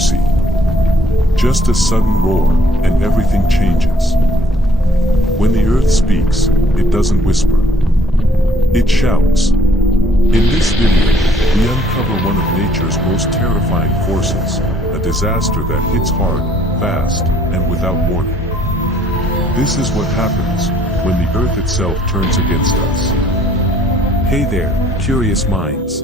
mercy. Just a sudden roar, and everything changes. When the earth speaks, it doesn't whisper. It shouts. In this video, we uncover one of nature's most terrifying forces, a disaster that hits hard, fast, and without warning. This is what happens when the earth itself turns against us. Hey there, curious minds.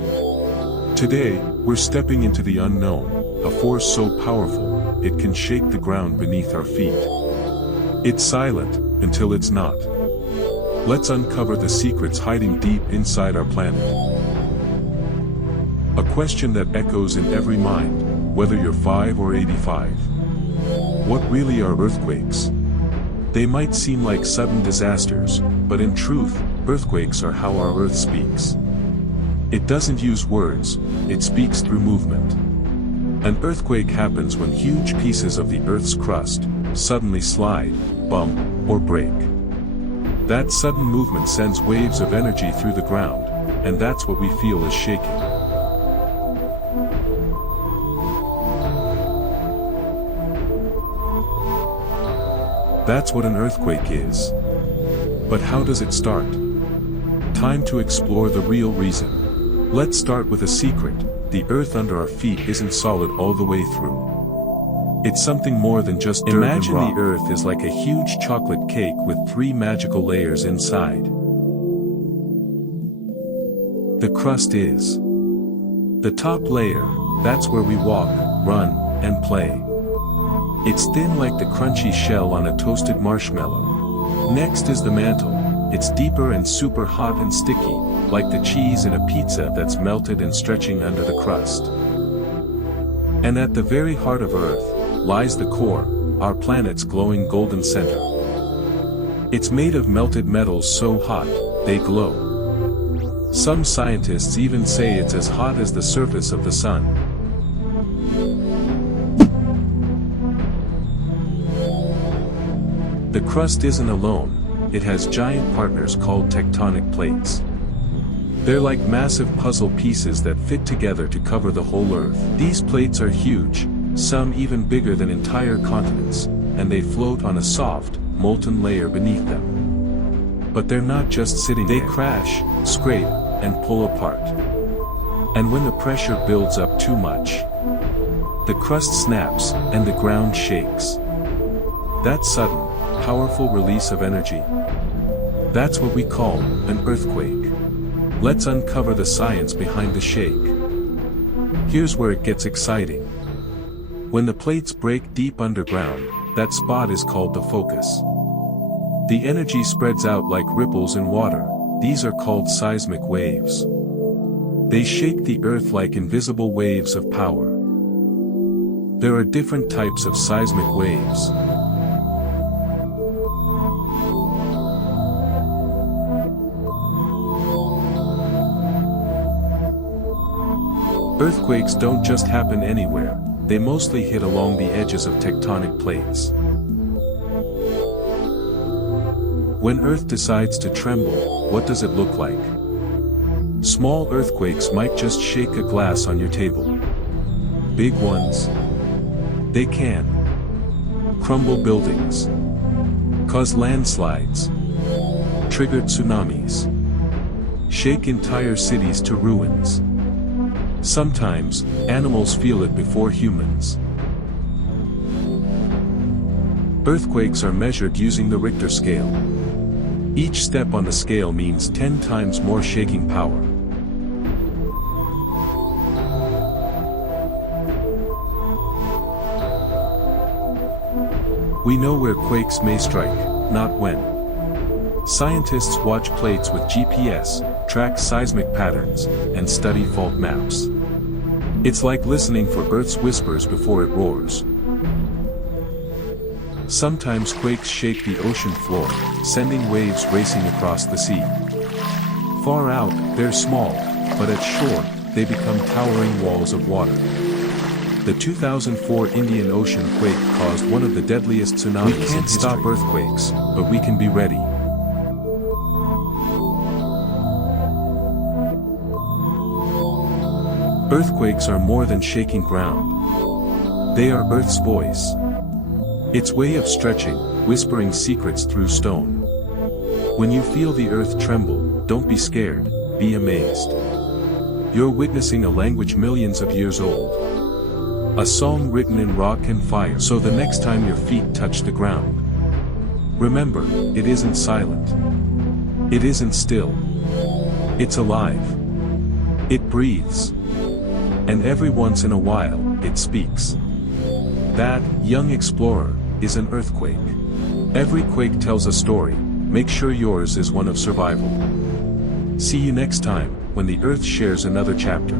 Today, we're stepping into the unknown, a force so powerful, it can shake the ground beneath our feet. It's silent, until it's not. Let's uncover the secrets hiding deep inside our planet. A question that echoes in every mind, whether you're 5 or 85. What really are earthquakes? They might seem like sudden disasters, but in truth, earthquakes are how our Earth speaks. It doesn't use words, it speaks through movement. An earthquake happens when huge pieces of the Earth's crust suddenly slide, bump, or break. That sudden movement sends waves of energy through the ground, and that's what we feel as shaking. That's what an earthquake is. But how does it start? Time to explore the real reason. Let's start with a secret. The earth under our feet isn't solid all the way through. It's something more than just dirt and rock. Imagine the earth is like a huge chocolate cake with 3 magical layers inside. The crust is the top layer. That's where we walk, run, and play. It's thin like the crunchy shell on a toasted marshmallow. Next is the mantle. It's deeper and super hot and sticky, like the cheese in a pizza that's melted and stretching under the crust. And at the very heart of Earth lies the core, our planet's glowing golden center. It's made of melted metals so hot, they glow. Some scientists even say it's as hot as the surface of the sun. The crust isn't alone, it has giant partners called tectonic plates. They're like massive puzzle pieces that fit together to cover the whole Earth. These plates are huge, some even bigger than entire continents, and they float on a soft, molten layer beneath them. But they're not just sitting there. They crash, scrape, and pull apart. And when the pressure builds up too much, the crust snaps, and the ground shakes. That's sudden, powerful release of energy. That's what we call an earthquake. Let's uncover the science behind the shake. Here's where it gets exciting. When the plates break deep underground, that spot is called the focus. The energy spreads out like ripples in water. These are called seismic waves. They shake the earth like invisible waves of power. There are different types of seismic waves. Earthquakes don't just happen anywhere, they mostly hit along the edges of tectonic plates. When Earth decides to tremble, what does it look like? Small earthquakes might just shake a glass on your table. Big ones, they can crumble buildings, cause landslides, trigger tsunamis, shake entire cities to ruins. Sometimes, animals feel it before humans. Earthquakes are measured using the Richter scale. Each step on the scale means 10 times more shaking power. We know where quakes may strike, not when. Scientists watch plates with GPS, track seismic patterns, and study fault maps. It's like listening for Earth's whispers before it roars. Sometimes quakes shake the ocean floor, sending waves racing across the sea. Far out, they're small, but at shore, they become towering walls of water. The 2004 Indian Ocean quake caused one of the deadliest tsunamis in history. We can't stop earthquakes, but we can be ready. Earthquakes are more than shaking ground. They are Earth's voice. Its way of stretching, whispering secrets through stone. When you feel the earth tremble, don't be scared, be amazed. You're witnessing a language millions of years old. A song written in rock and fire. So the next time your feet touch the ground, remember, it isn't silent. It isn't still. It's alive. It breathes. And every once in a while, it speaks. That, young explorer, is an earthquake. Every quake tells a story, make sure yours is one of survival. See you next time, when the earth shares another chapter.